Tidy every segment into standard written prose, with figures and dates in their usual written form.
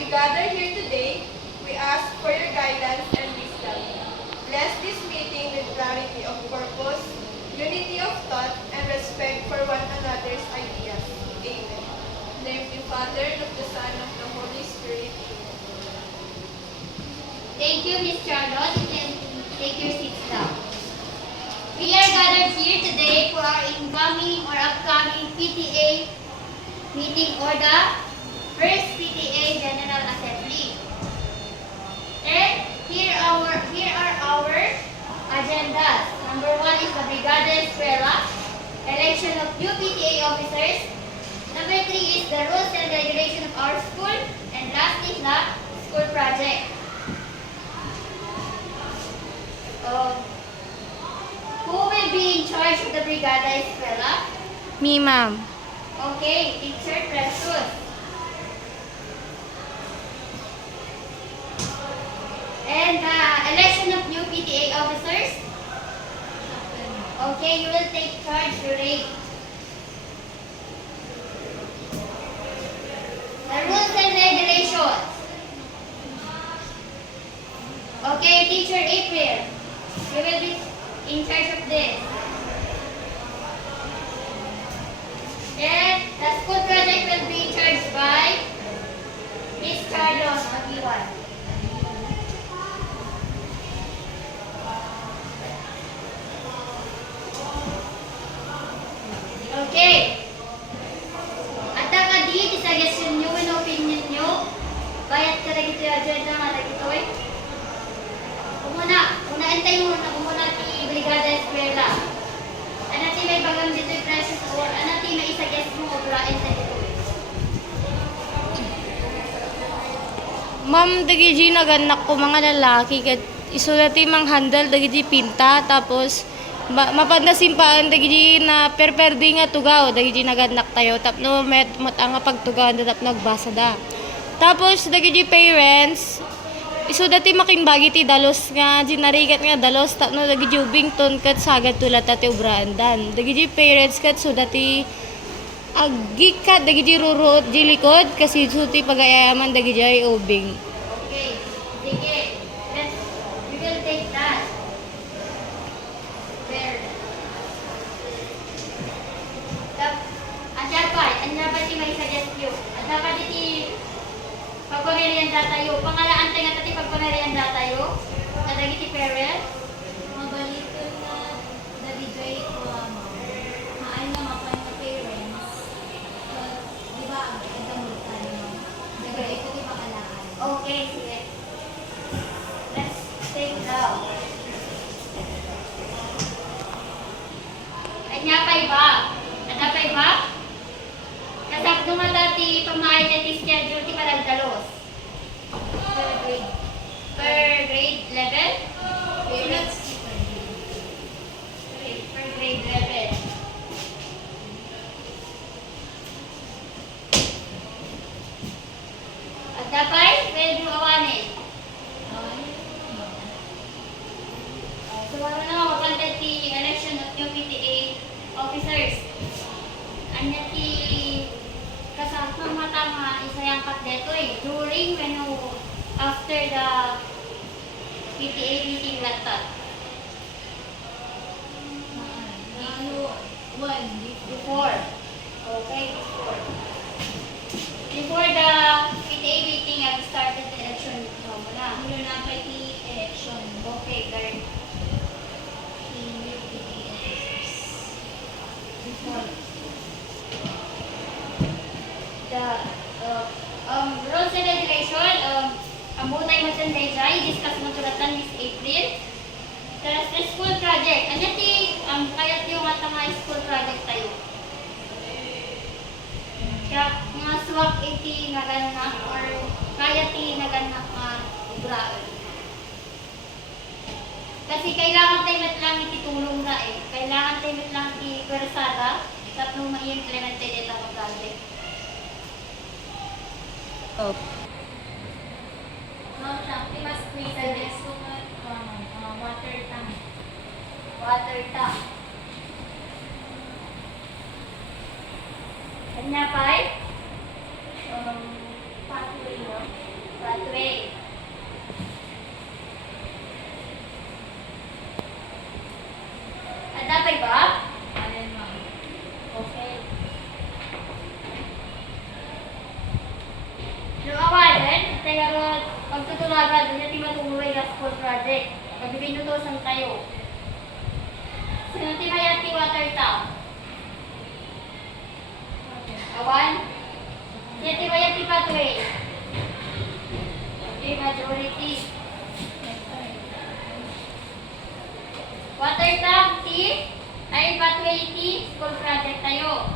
we gather here today, we ask for your guidance and wisdom. Bless this meeting with clarity of purpose, unity of thought, and respect for one another's ideas. Amen. In the name of the Father, and of the Son, and of the Holy Spirit. Thank you, Ms. Charlotte. You can take your seats now. We are gathered here today for our incoming or upcoming PTA meeting or the first PTA General Assembly. And here are our agendas. Number 1 is the Brigada Escuela, election of new PTA officers. Number 3 is the rules and regulation of our school. And last is the school project. Who will be in charge of the Brigada Escuela? Me, ma'am. Okay, teacher Precious. And the election of new PTA officers? Okay, you will take charge, Ray. The rules and regulations. Okay, teacher April. You will be in charge of this. Then, the school project will be charged by Miss Carlos Magiwan. Okay. At nakadi, suggestion nyo and opinion nyo. Bayat ka lagi ito yung agenda nga lagi ito eh. Una antay mo na ti Brigada Escuela. Anati may bagang dito yung precious or anati may isa-guess mo obrain sa dito. Ma'am, dagiji naganak ko mga lalaki kat isulati mang handle dagiji pinta tapos mapadnasimpaan dagiji na perperdi nga tugaw dagiji naganak tayo tapno met nga pagtugaw na tap nagbasa da. Tapos dagiji parents iso dati makinbagi ti dalos nga ginarigat nga dalos tapno dagiji ubington kat sagad tulat ati ubraan dan dagiji parents kat so dati agikat dagiji rurut jilikod kasi suti pagayaman dagiji ay ubing. Okay. Sige. We will take that. There. Anda pa ti may suggest you. Anda pa ti pagpamerienda tayo. Pangalaan tayo nga tati pagpamerienda tayo. Kadagi ti parents. Mabalikan na nabigay ko maay na mapan na parents. Di ba, ang damot tayo. Nagay ito di pakalaan. Okay, sige. Let's take now. Anyapay ba? Anyapay ba? Kasakto nga dati pamahay na ti schedule ti palagdalos. Per grade. Per grade level? Per grade level. At dapat, pwede mo awanin. So, ano na mapantay ti election of new PTA officers. Anya ti kasama mata nga isayang deto eh. During after the PTA meeting latat. Before. Okay, before. Before the PTA meeting, I've started the election mo na. Mula na pa election. Okay, guard. Before. The rules and regulation, amutay mo dyan kay Jai, discuss mo tulatan Miss April. Tapos the school project, ano ti, kaya yung nga school project tayo. Kaya mga swak iti naganak or kaya ti naganak ubraan. Kasi kailangan tayo lang ititulong na eh. Kailangan tayo lang i-persada tapos ma-implement tayo dito ang project. Oh. Mas may suggest ko nga water tank. Water tank. Kanya pa Pathway, no? tutulagan, doon natin matulungan yung school project. Magbibinutosan tayo. Sino ti mayati water tap? Awan? Sino ti mayati pathway? Okay, majority. Water tap, T. Ay, pathway T. School project tayo.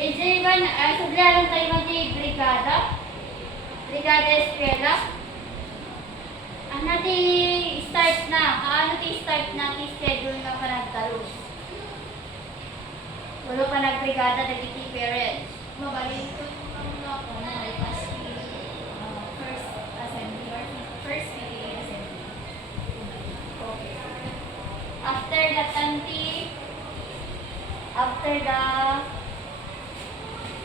Iban, suglaran tayo brigada. Brigada eskwela. Ang nati start na. Ano ti start na ti schedule na panagtalos. Wala pa nagbrigada dagiti parents. Mabalin ko yung ako na may pas first assembly or first PTA assembly. Okay. After the tanti, after the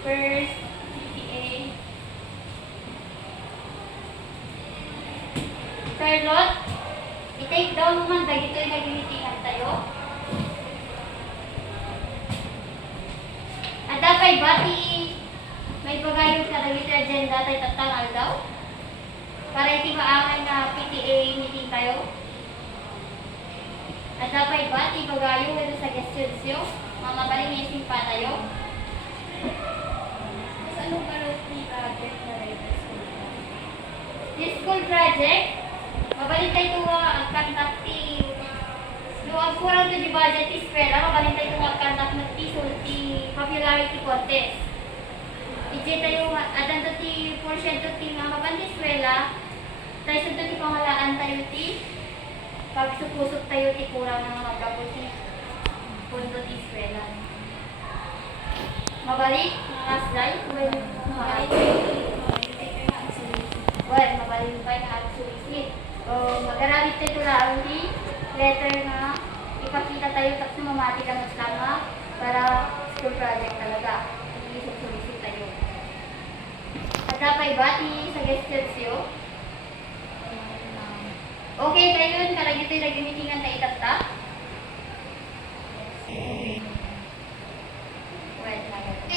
first PTA, Charlotte, i-take down mo man dagito yung nag-meetingan tayo. At dapat bati may pagayong ka dagito agenda tayo tatangal daw. Para iti maangan na PTA meeting tayo. At dapat bati pagayong ito sa suggestions yun. Mga baling pa tayo. Anong balot ni project na rin? This school project, mabalik tayo ito ang conducting. Yung ang kurang to di budget is pera, mabalik tayo ito ang conduct ng ti popularity contest. Ije tayo, adan to ti portion to ti mga mabandis eskwela, tayo sa ti pangalaan tayo ti, pagsupusok tayo ti kurang ng mga kaputi, pundo ti eskwela. Mabalik, mga slide, mabalik pa yung sulisit. Mag-aramit tayo lang di letter na ipakita tayo tapos mamati lang ang tama para school project talaga. Hindi sulisit tayo. At dapat bati suggestions yun. Okay tayo yun, karag ito yung nag-meetingan tayo itata.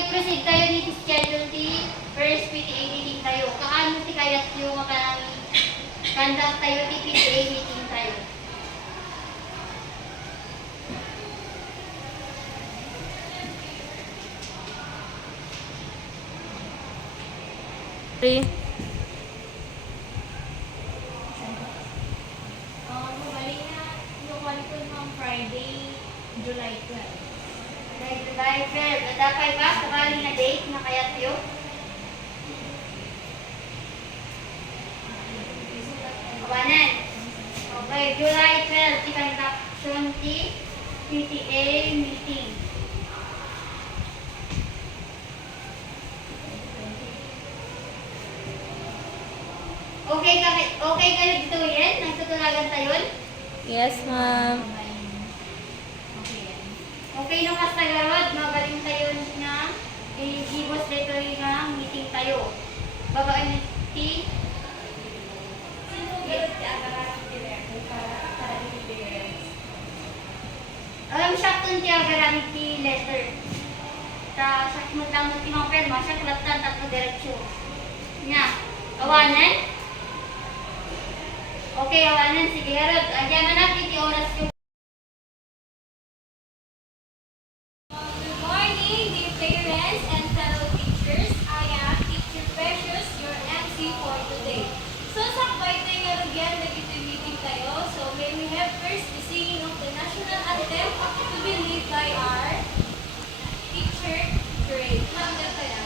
Proceed tayo ni schedule ti first PTA meeting tayo. Kaano ti kayat yung conduct tayo ti PTA meeting tayo. Mabalin na yung one ko ng Friday, July 12. July 12. Dapat ba? Sakaling na date na kayat yun? Kawanan. Okay, July 12. Ti conduction ti PTA meeting. Okay kayo dito yan? Nagtutulagan tayo? Yes, ma'am. Okay nung mas tagarod, magaling tayo na i-gibos dito yung meeting tayo. Babaan ti Sino balot ti agarang direkto para i-parents? Sakto ti agaramit ti letter. Sakto mo lang ti mga perma, siya klatan tatlo diretsyon. Nya, awanan? Okay, awanan. Sige, harap. Andiyan na natin ti oras yung Good morning, dear parents and fellow teachers. I am Teacher Precious, your MC for today. So, sakbay tayo nga rugyan, nag-meeting tayo. So, may we have first the singing of the national anthem to be led by our teacher, Grace. Hanggang kaya.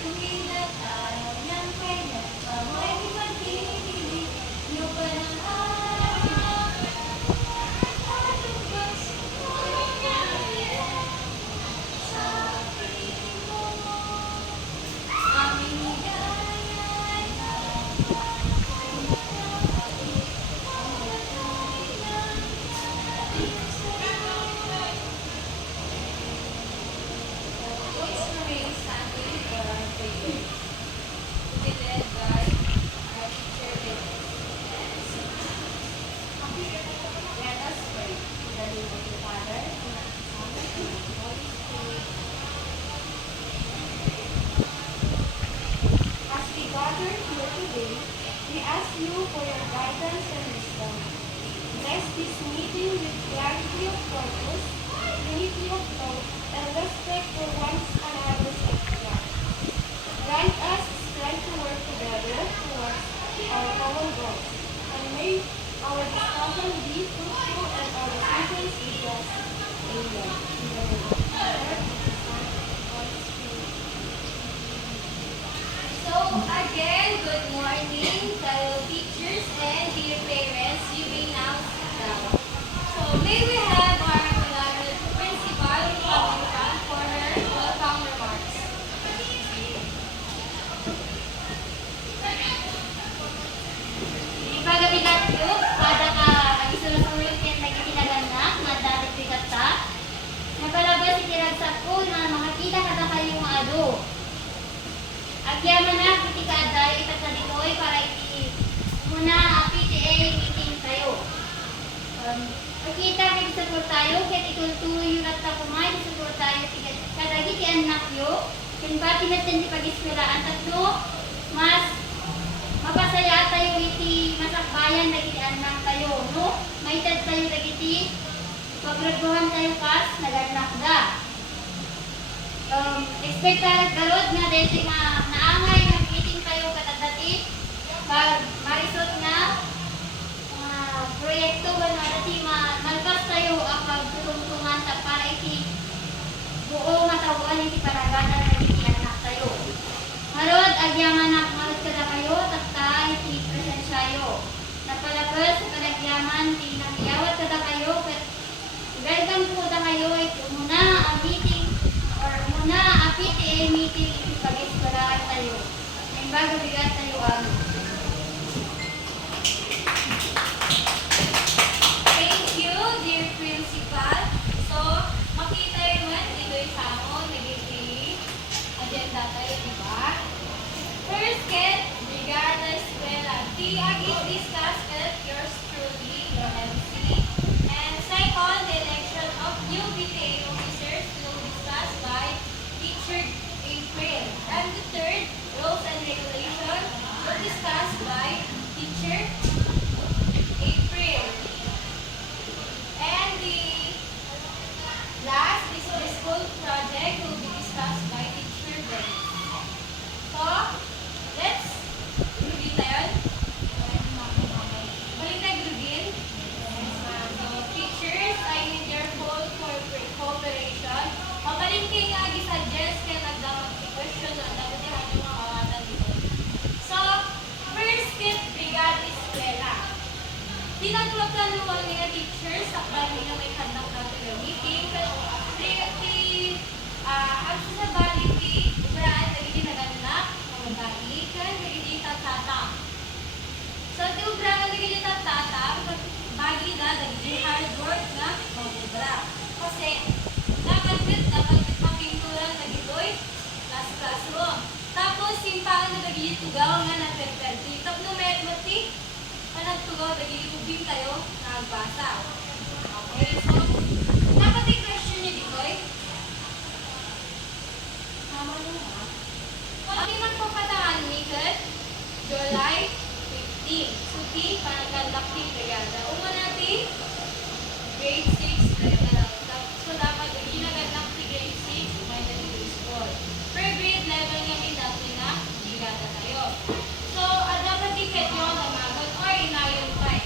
Tumilat tayo ng kanya, pamay magpili, nyo pa ng araw. Patubos mo sa piling mo, aming higayay, voice remains standing for our favorite. To be led by our teacher Betty. Let us pray. In the name of the Father, and of the Son, and of the Holy Spirit. As we gather here today, we ask you for your guidance and wisdom. Bless this meeting with clarity of purpose, unity of thought, and respect for one another's idea. Grant us strength to work together towards our common goals, and may our discussion be fruitful and our decisions be just. Amen. In the name of the Father, and of the Son, and of the Holy Spirit. So again, good morning, fellow teachers and dear parents. You may now sit down. So may we have our beloved principal coming up for her welcome remarks. Ipagabigat ko, kada ka isunusulot ket nagitinagannak, na dati bigat ta. Napalabas itiragsak ko na makakita kada kayo nga ado. Agyaman na, piti ka aday, itat na ditoy para iti muna PTA meeting tayo. Pagkita kiti support tayo, ket itultuyo at takumay, support tayo, kadagi ti anak yo, kinpati na ti pag-eskwelahan tatlo, mas mapasaya tayo iti masakbayan dagiti anak tayo, no? Maitad tayo dagiti paggraduhan tayo kas naganak da. Expected garod nga dito nga naangay nga meeting tayo katagdati pag marisot nga proyekto ba na dati malpas tayo ang pagtutungtungan ta para iti buo matawuan iti paraganan dagiti anak tayo. Harod, agyaman na kumalit ka na kayo, takta, iti presensyayo. Napalabas sa panagyaman, di nakiyawat ka na kayo, welcome po na kayo, ito muna ang meeting, or muna ang PTA meeting, iti pag-eskwelahan tayo. May bago bigat tayo ang. Thank you, dear principal. So, makita yun man, dito yung samon, naging agenda tayo, di ba? First, Ken, regardless the agis discussed at yours truly, your MC. And second, the election of new PTA officers will be discussed by Teacher April. And the third, rules and regulations will be discussed by Teacher April. And the last is the school project will be discussed by Teacher Ben. So, let's review tayo. Balik tayo review. So, teachers, I need your full cooperation. Mabalin kayo nga gi-suggest kaya nagdamat si question na dapat yung mga kawatan dito. So, first tip, brigada eskwela. Tinatulog na lumang mga teachers sa kanila may kandak natin yung meeting. Accessibility, ubraan, nagiging naganak, magkaikan, nagiging tatata. So, di ubraan, nagiging tatata, bagi na, nagiging hard work na mag-ubra. Kasi, dapat mapinturan na gitoy, classroom. Tapos, simpangan na nagiging tugaw nga na perperdi. Tapos, mati, panagtugaw, nagiging ubing tayo, nagbasa. Okay, so, dapat yung question niyo ditoy. Kung magpapataan ni July 15, suti, panagandakti, brigada. Uma natin, grade 6, so dapat yung ginagandakti grade 6, may nagiging school. Per grade level nga may dati na, brigada tayo. So, dapat tiket yun, namagot, or inayon pa eh.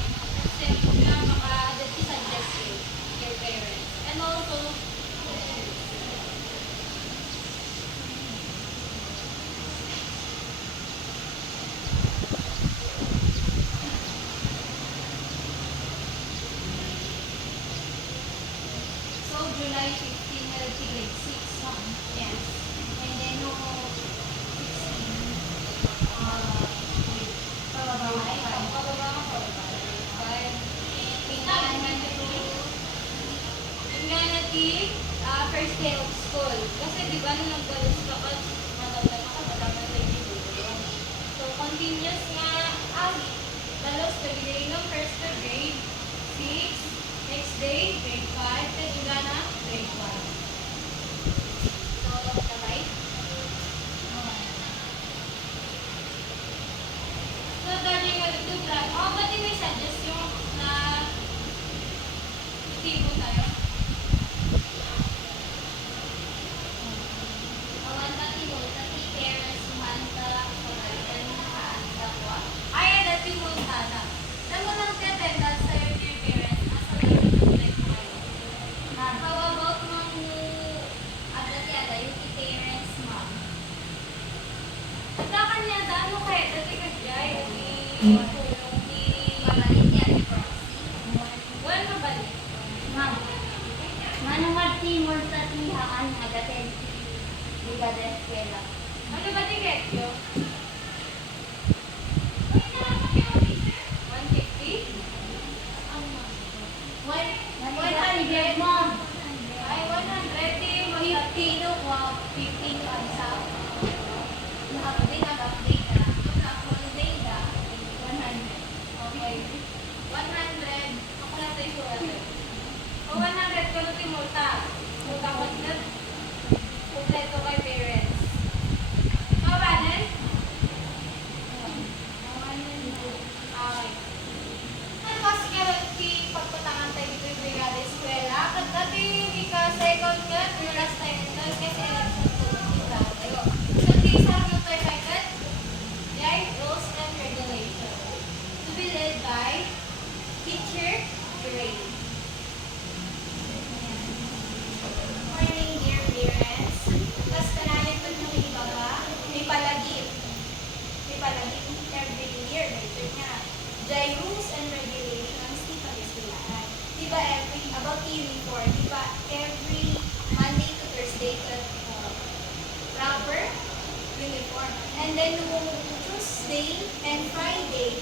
Kasi, maka-adati suggest you, your parents. And also, day of school. Kasi di ba nung nagbalis ka ka, matanda na ka, wala na tayo yung so, continuous nga, dalos ka day ng first grade, 6, next day, grade 5, then yung na, grade 1. So, sabay? So, darling, ito plan. Ba't may suggest yung na tipo tayo? Awanta timo, tati parents manta, pagalitan na kaanta ko. Ay, dati mo sana. Namo lang ti attendance sa your dear parents, asa lang yung like kayo. How about mang ada yung parents mom? Ada kanya dano kaya dati ka jay, tulong di mabalik yan ni Proxy. Well, mabalik. Ma'am, manungat timor sa tihaan agaten di kada eskwela. Ano ba di Gekyo? 150? Nagkakalibre mo. Ay, 100 di yung 50 no, 15 ang sa nag-update na. Nag-update na. 100. Okay. 100. Ako na tayo sulat. O 100 ko nuti multa. Multa ko na. Kompleto kay parents. Mawanan? Okay. Kasi kasi pagpatangan tayo dito yung brigada eskwela. Pag dati hindi ka second cut, yung last time ito, kasi election to kita tayo. So, di sa akin tayo kay cut, guide rules and regulations. To be led by teacher Ray. Morning, dear parents. Tapos kanayan pa nung ibaba, may palagip. May palagip every year, later nga. Jai rules and regulations, di pa nasilaan. Di ba about uniform, di ba every Monday to Thursday, proper uniform. And then nung Tuesday and Friday,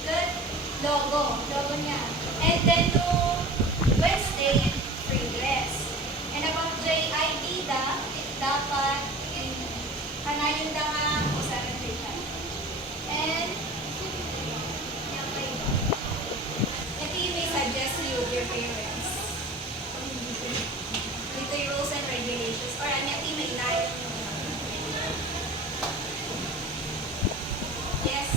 logo niya. And then nung Wednesday, free dress. And about JID dapat kanayon da nga usaran rin. And ito yung may suggest to you, dear parents. Dito yung rules and regulations. Or ano yung may inayon mo. Yes.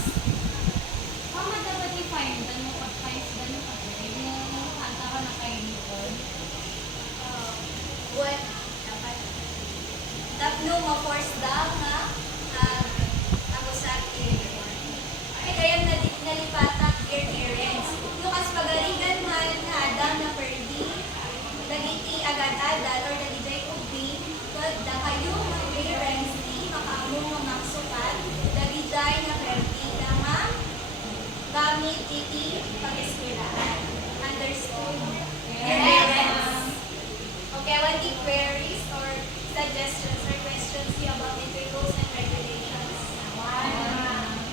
Mama, dapat i-find mo advice gano'n ka rin. Yung hanta ka na kayo nito. What? Dapat. Tapno ma-force daw nga ako sa uniform. Ay, kaya nalipatak dear parents. Yung kas pagaligan man na adam na perdi, dagiti agad-adal or dagiti ubi, da kayo mga parents di makaamong mamaksukat, dagitay na perdi na nga gamit iti pag-eskwelahan. Understood? Dear parents. Okay, what the queries or suggestions or questions you about the rules and regulations?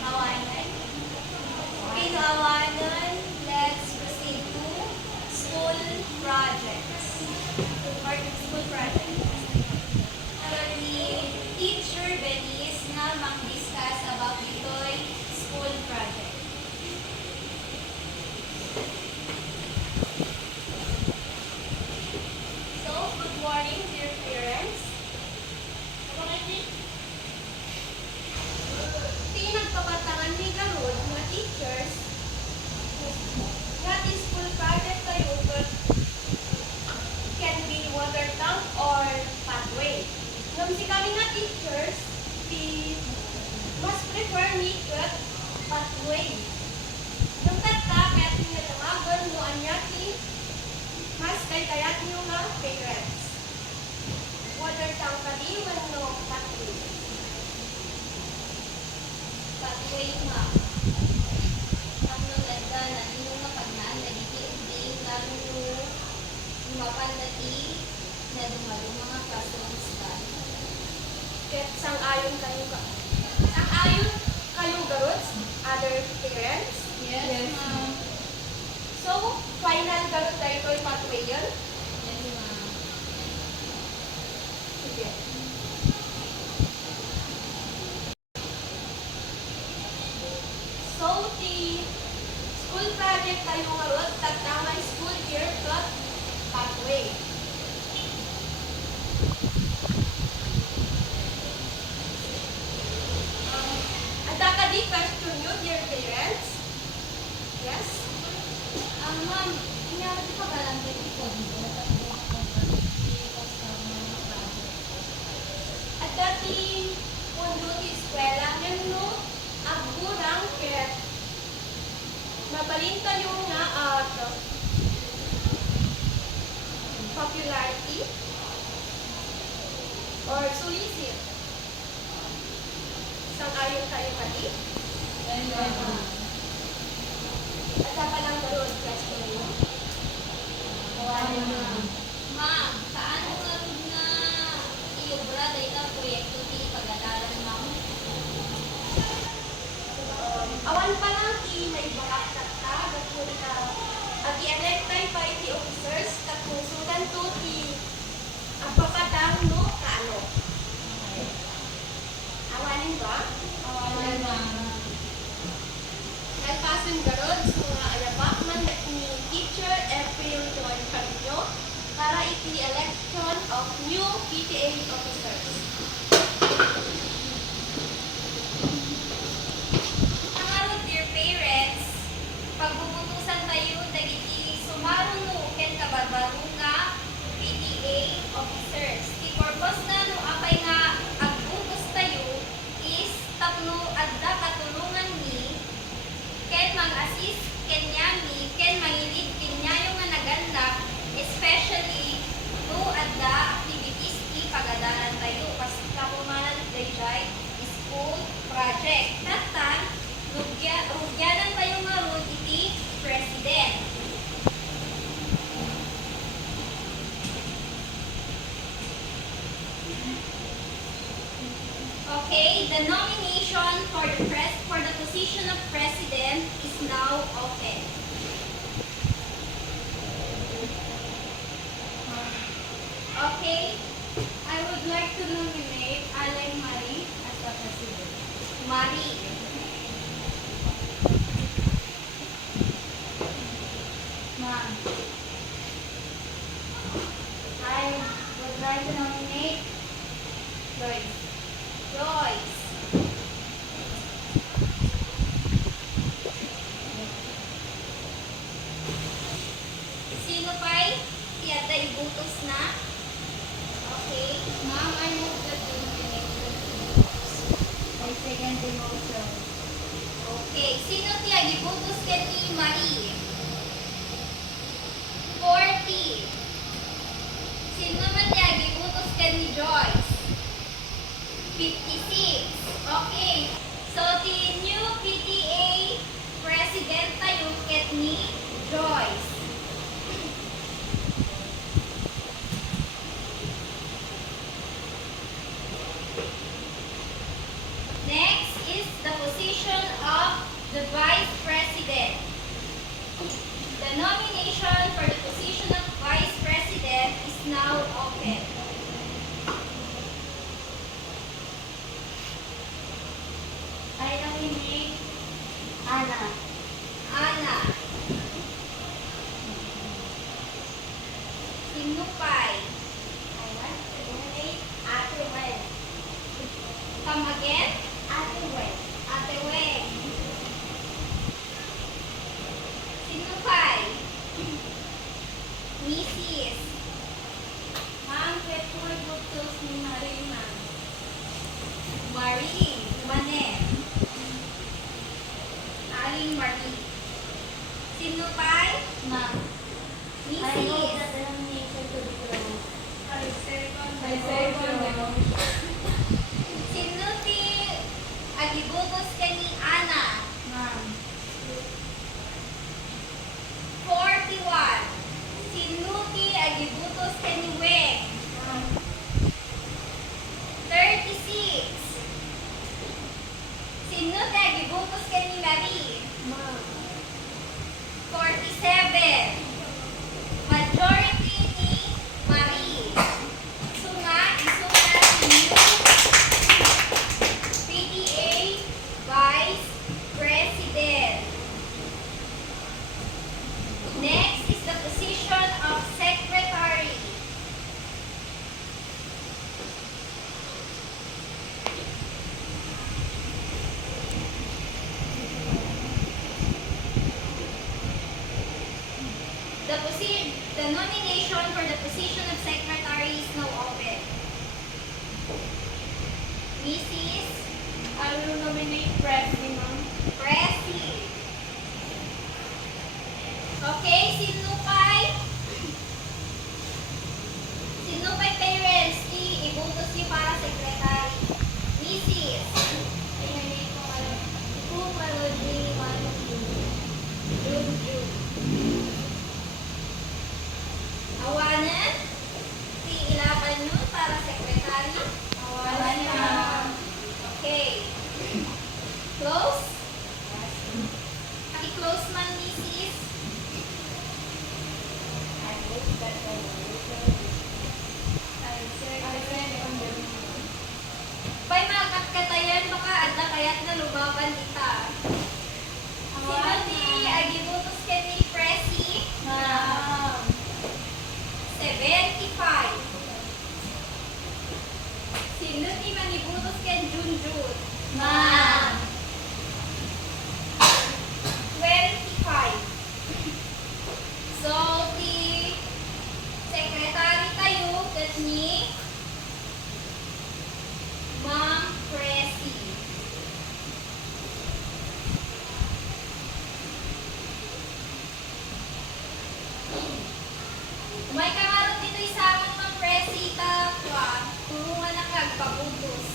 Awanan. Okay, no awanan, let's proceed to school projects. Or school projects. Ni Teacher Benice na mag-discuss about ito'y school project. So, good morning, dear parents. Nagpapatangan ni Garod, mga teachers, that is school project kayo but can be water tank or pathway. Nung si kami nga teachers, mas prefer ni kat pathway. Nung tata, kaya tinatamagan mo anyaki, mas kayat niyo nga parents. Water tank ka di, no pathway. Pathway nga. Ang naganda na inyong mapagnaan na diti-ibig lalo mapandati na dumalo mga classrooms ka. Kaya sang-ayon kayo garots, other parents? Yes, ma'am. So, final garot tayo ito'y pathway yun? Yes, ma'am. begin. So, the school project tayo ngayon, tatama school year plot pathway. Ada ka di question nyo, dear parents? Yes? Ma'am, inyari pa ba lang din po dito? At dating pundo di eskwela, nga no, agurang ket mabalin tayo nga at popularity or solicit. Sang-ayon tayo kali? At pa lang gano'n, question mo? Ma'am, saan mo nga iobra dahil ka proyekto di pag-adalan ma'am? Awan pa lang may bakak ta, gagawin ka at i-elect tayo pa iti officers, katungsudan to ti apakadang no kaano. Awanin ba? Nagpasin garod sa mga alabak man ni Teacher April Joy Carino para iti election of new PTA officers. Ang dear parents, pagbubutusan tayo dagiti sumaruno ken kabarbaro nga PTA officers. The purpose na no apay nga agbutos tayo is tapno adda katulungan ni ken mag-assist ken yami ken mangilid kinyayo nga nagandak, especially no adda activities ti pagadalan tayo pas kapumanan dayjay school project. Tatan, rugyanan tayo nga ron iti president. Okay, the nomination for the position of president is now open. Okay, I would like to nominate Alay Marie as the president. Marie. Ma'am, I would like to nominate Joyce. Joyce. Sino pa'y tiyata ibutos na? Okay. Ma'am, I move that the nomination. I second the motion. Okay. Sino tiya ibutos ka ni Marie? 40. Sino naman tiya ibutos ka ni Joyce? 56. Okay. So, the new PTA president tayo ket ni Joyce. Next is the position of the vice president. The nomination for the position of vice president is now open. I nominate Anna. Ana. Sinupay. I want to nominate Ate Wen. Come again? Ate Wen. Ate Weng. Sinupay. Mrs. Ma'am, pwede po ibutos ni Marie, ma'am. Marie. Manen. Aling Marie. Sinupay. Ma'am, I move Mrs. that the nomination to be closed. I second I second the motion. Sinuti agibutos ka ni Ana. Ma'am, 41. Sinuti agibutos ka ni Weng. 36. Sinuti agibutos ka ni Marie. 47. Majority ni Marie. So nga, isulat nomination for the position of secretary is now open. Mrs. I will nominate Presi, ma'am. Presi. Okay, sinupay parents, ibutos niyo para secretary. Mrs. Awanan, ilaban nyo para secretary. Awanan. Okay. Close? Paki-close man, Mrs. Pay makat katayan baka adda kayat na lubaban ita. Sino ti agibutos ka ni Presi? 75. Sino ti manibutos ka Junjun? 25. So, ti secretary tayo kat ni Ma'am Presi. May kamarot dito isama Ma'am Presi ta kwa tulungan na kagpabutos.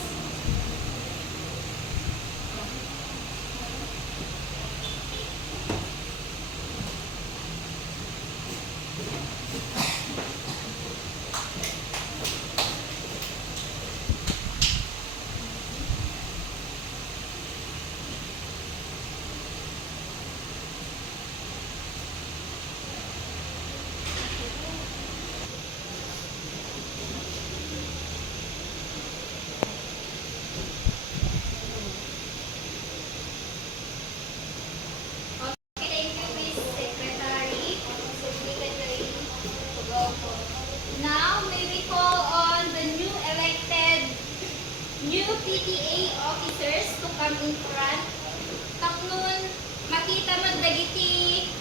Okay, thank you, Miss Secretary. Secretary to go po. Now, may we call on the new elected new PTA officers to come in front. Taknun, makita man dagiti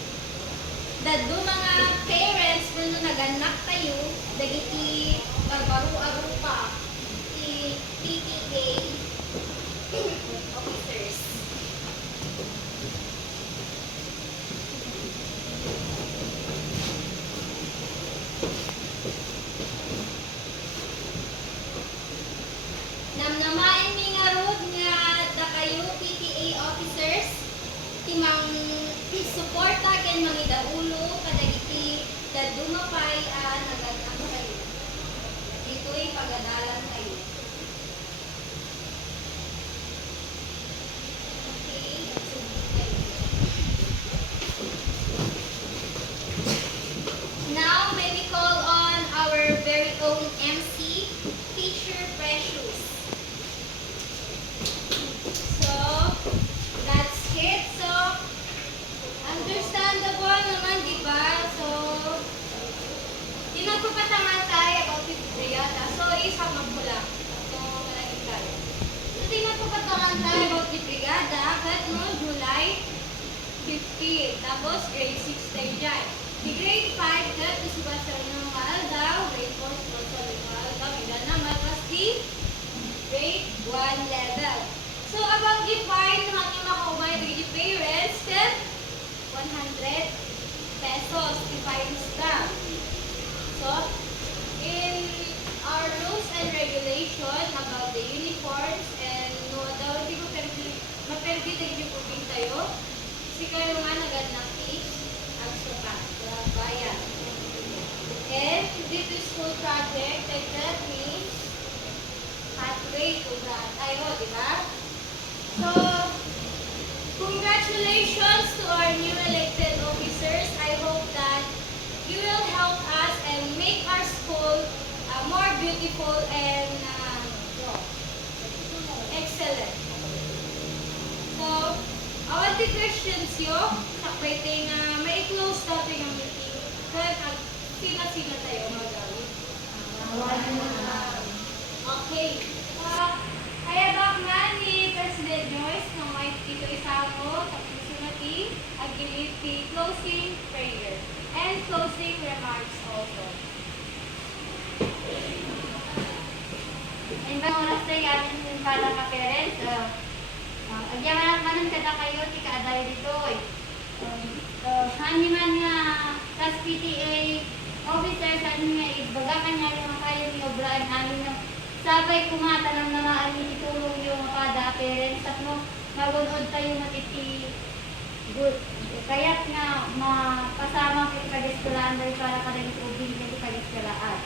daddo mga parents kung naganak tayo, dagiti baro-aro pa ti PTA officers. Namnamain mi nga rod nga da kayo PTA officers timang suporta ken mangidaulo kadagiti dadumapay naganak kayo. Dito'y pagadalan kayo. Okay, sugdi kayo. Now, may we call on our very own MC, Teacher Precious. So, that's it. So, understandable naman, di ba? So, di nagpapatangan tayo about with Brigada. So, isang magmula. So, malaging tayo. So, di nagpapatangan tayo about with Brigada. Kat no, July 15. Tapos, grade 6 tayo dyan. Di grade 5, kat si Barcelona Maaldaw. Grade 4, si Barcelona Maaldaw. Ilan naman, pas di grade 1 level. So, about define ng ating makaumay the parents, then 100 pesos define stamp. So, in our rules and regulation about the uniforms and no daw di ko maperdi tayo po tayo. Kasi kayo nga naganaki ang sukat. Bayan. And dito school project, like that means pathway to that. Tayo, di ba? So, congratulations to our new elected officers. I hope that you will help us and make our school more beautiful and excellent. So, awal the questions yo, sakbay tayo nga may close topic ang meeting. Kaya sina-sina tayo magawin. Okay. Kaya bak nga ni President Joyce nung may dito isamo tapos sunati ag closing prayer. and closing remarks also. And bang oras tayo atin para ka parents, agyaman manan kada kayo ti kaaday dito hani man nga tas PTA officer sa nga ibaga kanya yung kayo ni obraan amin na sabay kumata ng namaan ni itulong yung kada parents at no magunod tayo matiti good kaya't nga mapasama kita kagiskulaan dahil para ka rin ubing kita kagiskulaan.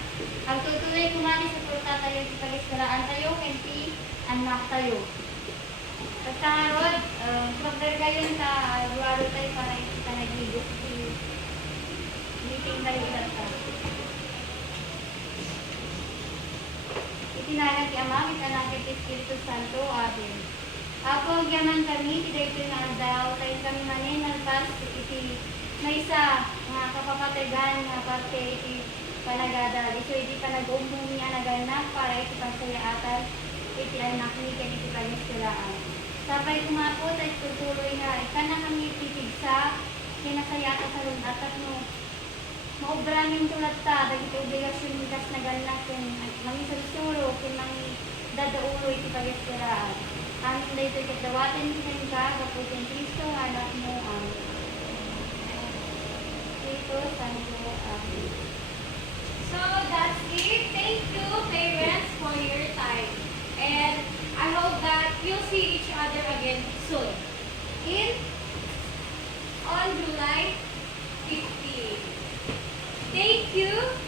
Ang tutuloy kumani sa pulta tayo kita kagiskulaan tayo, kenti anak tayo. Pagkaharod, magdar kayo sa luwaro tayo para kita nagigos di meeting tayo kita. Itinalag ki Ama, itinalag ki Espiritu Santo, Amen. Ako yaman kami, tidak ito na daw, tayo kami manin, nalpas, iti may isa, nga kapapatigan, nga parte iti panagadal. Iso iti panag-umbong niya naganap para iti pansayaatan, iti anak ni ken iti panistulaan. Sabay kumapot ay tutuloy nga, ika na kami titigsa, kinasayata sa lunat at no, maobramin tulad ta, dagiti obligasyon nilas naganap, kung mangisagsuro, kung dadaulo iti panistulaan. Amin na ito'y katlawatin kinayin ka, kaputin Kristo, anak mo, amin. Ito, Santo, amin. So that's it. Thank you, parents, for your time. And I hope that you'll see each other again soon. On July 15. Thank you.